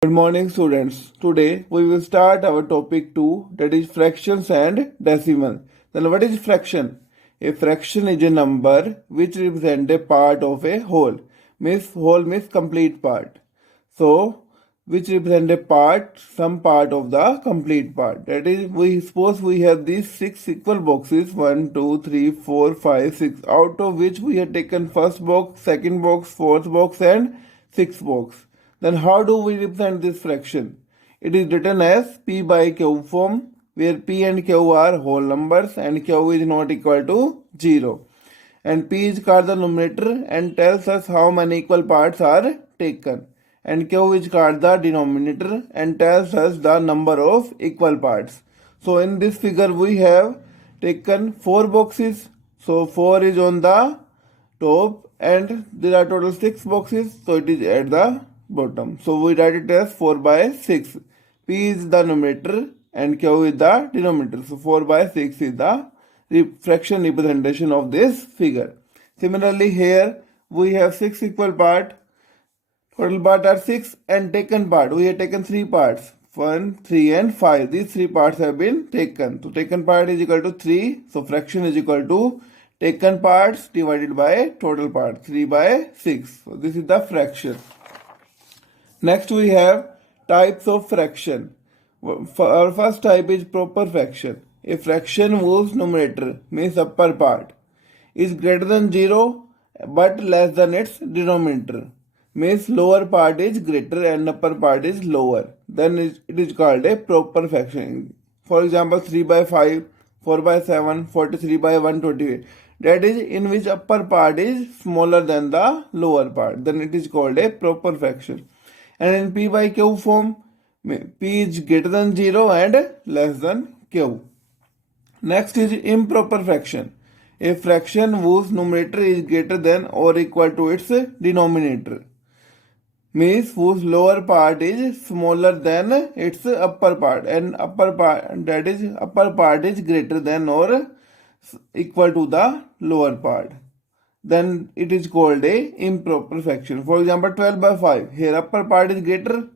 Good morning, students. Today we will start our topic 2, that is fractions and decimal. Then what is fraction? A fraction is a number which represents a part of a whole. Whole means complete part. So which represent a part, some part of the complete part. That is, we suppose we have these 6 equal boxes, 1, 2, 3, 4, 5, 6, out of which we have taken first box, second box, fourth box and sixth box. Then how do we represent this fraction? It is written as P by Q form, where P and Q are whole numbers and Q is not equal to 0. And P is called the numerator and tells us how many equal parts are taken. And Q is called the denominator and tells us the number of equal parts. So in this figure we have taken 4 boxes. So 4 is on the top and there are total 6 boxes. So it is at the bottom. So we write it as 4 by 6. P is the numerator and Q is the denominator. So 4 by 6 is the fraction representation of this figure. Similarly here we have 6 equal parts. Total part are 6 and taken part. We have taken 3 parts. 1, 3 and 5. These 3 parts have been taken. So taken part is equal to 3. So fraction is equal to taken parts divided by total part. 3 by 6. So this is the fraction. Next we have types of fraction. Our first type is proper fraction. A fraction whose numerator means upper part is greater than 0 but less than its denominator. Means lower part is greater and upper part is lower. Then it is called a proper fraction. For example, 3 by 5, 4 by 7, 43 by 128. That is in which upper part is smaller than the lower part. Then it is called a proper fraction. And in P by Q form, P is greater than 0 and less than Q. Next is improper fraction. A fraction whose numerator is greater than or equal to its denominator. Means whose lower part is smaller than its upper part and upper part is greater than or equal to the lower part. Then it is called a improper fraction. For example, 12 by 5. Here upper part is greater.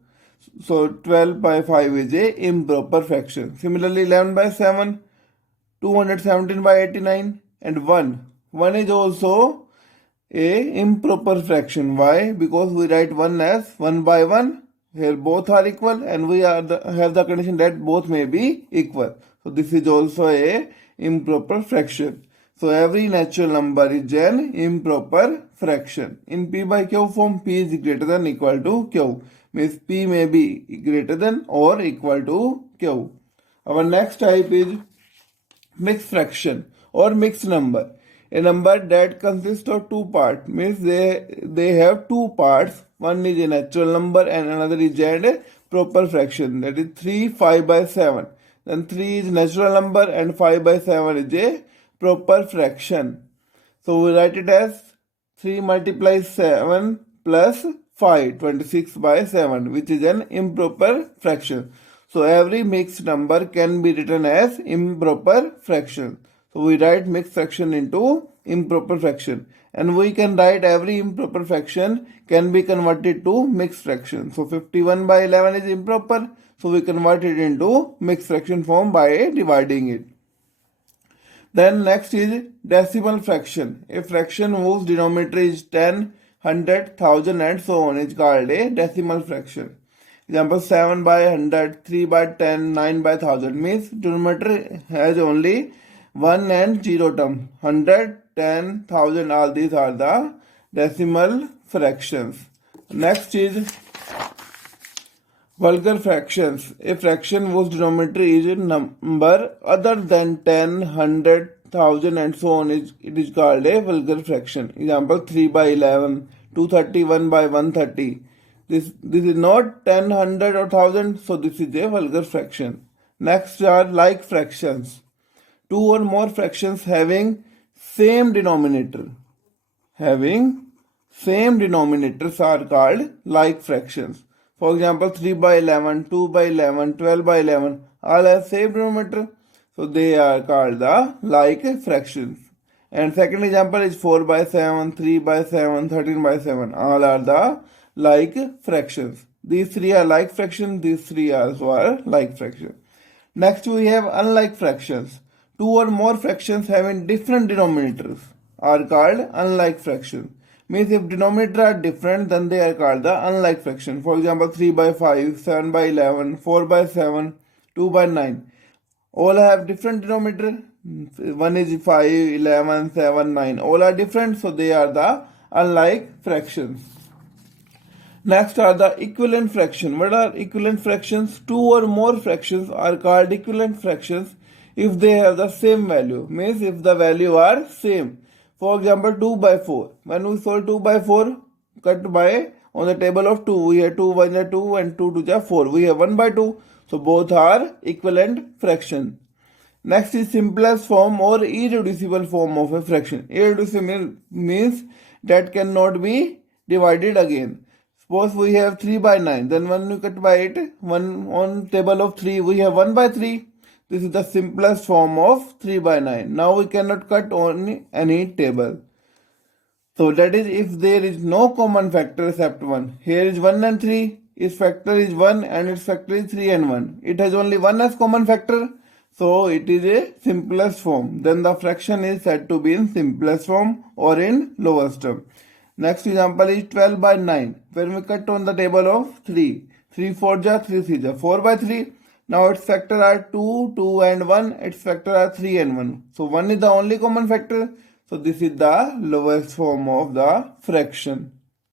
So 12 by 5 is a improper fraction. Similarly, 11 by 7, 217 by 89 and 1. 1 is also a improper fraction. Why? Because we write 1 as 1 by 1. Here both are equal and we have the condition that both may be equal. So this is also a improper fraction. So every natural number is an improper fraction. In P by Q form, P is greater than equal to Q. Means P may be greater than or equal to Q. Our next type is mixed fraction or mixed number. A number that consists of 2 parts. Means they have 2 parts. One is a natural number and another is a proper fraction. That is 3, 5 by 7. Then 3 is natural number and 5 by 7 is a proper fraction. So we write it as 3 multiplies 7 plus 5, 26 by 7, which is an improper fraction. So every mixed number can be written as improper fraction. So we write mixed fraction into improper fraction. And we can write every improper fraction can be converted to mixed fraction. So 51 by 11 is improper. So we convert it into mixed fraction form by dividing it. Then next is decimal fraction. A fraction whose denominator is 10, 100, 1000 and so on is called a decimal fraction. Example 7 by 100, 3 by 10, 9 by 1000 means denominator has only 1 and 0 term. 100, 10, 1000, all these are the decimal fractions. Next is vulgar fractions. A fraction whose denominator is a number other than 10, 100, 1000 and so on it is called a vulgar fraction. Example 3 by 11, 231 by 130. This is not 10, 100 or 1000, so this is a vulgar fraction. Next are like fractions. 2 or more fractions having same denominator. Having same denominators are called like fractions. For example, 3 by 11, 2 by 11, 12 by 11 all have same denominator. So they are called the like fractions. And second example is 4 by 7, 3 by 7, 13 by 7. All are the like fractions. These three are like fraction, these three also are like fraction. Next we have unlike fractions. Two or more fractions having different denominators are called unlike fractions. Means if denominators are different, then they are called the unlike fraction. For example, 3 by 5, 7 by 11, 4 by 7, 2 by 9. All have different denominator. One is 5, 11, 7, 9. All are different, so they are the unlike fractions. Next are the equivalent fraction. What are equivalent fractions? Two or more fractions are called equivalent fractions if they have the same value. Means if the value are same. For example, 2 by 4. When we solve 2 by 4, cut by on the table of 2, we have 2 1 is 2 and 2 2 is 4. We have 1 by 2. So both are equivalent fraction. Next is simplest form or irreducible form of a fraction. Irreducible means that cannot be divided again. Suppose we have 3 by 9. Then when we cut by it, one on table of 3, we have 1 by 3. This is the simplest form of 3 by 9. Now we cannot cut on any table. So that is if there is no common factor except 1. Here is 1 and 3. Its factor is 1 and its factor is 3 and 1. It has only 1 as common factor. So it is a simplest form. Then the fraction is said to be in simplest form or in lowest term. Next example is 12 by 9. When we cut on the table of 3. 3 4 ja, 3 3 ja. 4 by 3. Now its factor are 2, 2 and 1. Its factor are 3 and 1. So 1 is the only common factor. So this is the lowest form of the fraction.